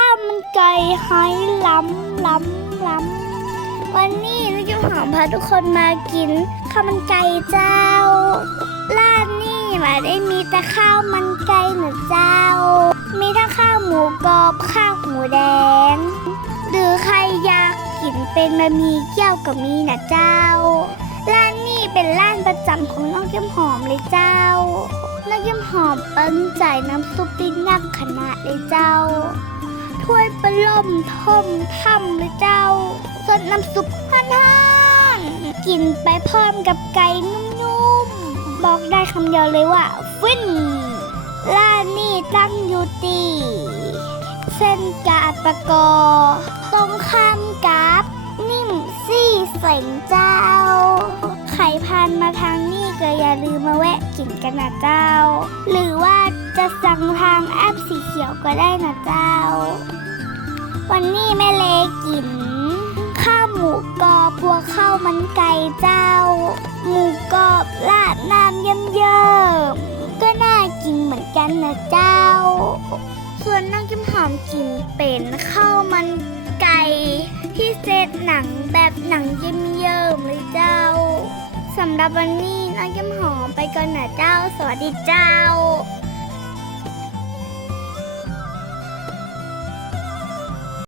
ข้าวมันไก่ไฮล้ำล้ำล้ำวันนี้ลูกจิ้มหอมพาทุกคนมากินข้าวมันไก่เจ้าร้านนี่มาได้มีแต่ข้าวมันไก่หนะเจ้า มีทั้งข้าวหมูกรอบข้าวหมูแดง หรือใครอยากกินเป็นบะหมี่เกี๊ยวก็มีนะเจ้าร้านนี้เป็นร้านประจำของน้องเกี๊ยมหอมเลยเจ้า น้องเกี๊ยมหอมปั้นจ่ายน้ำซุปได้นักขนาดเลยเจ้า ถ้วยปล่มท่อมท่ำเลยเจ้าสดน้ำซุปฮันฮันกินไปพร้อมกับไก่นุ่มๆ บอกได้คำเดียวเลยว่า ฟินร้านนี้ตั้งอยู่ตีเส้นกาดปะกอ ตรงข้ามกับนิ่มซี่เสงเจ้าใครผ่านมาทางนี้ก็อย่าลืมมาแวะกินกันนะเจ้า หรือว่า สั่งทางแอปสีเขียวก็ได้นะเจ้า วันนี้แม่เล็กกิน ข้าวหมูกรอบบัวข้าวมันไก่เจ้า หมูกรอบราดน้ำเยิ้มๆก็น่ากินเหมือนกันนะเจ้า ส่วนน้องกิมหอมกินเป็นข้าวมันไก่ที่เซตหนังแบบหนังเยิ้มๆเลยเจ้าสำหรับวันนี้น้องกิมหอมไปก่อนนะเจ้า สวัสดีเจ้า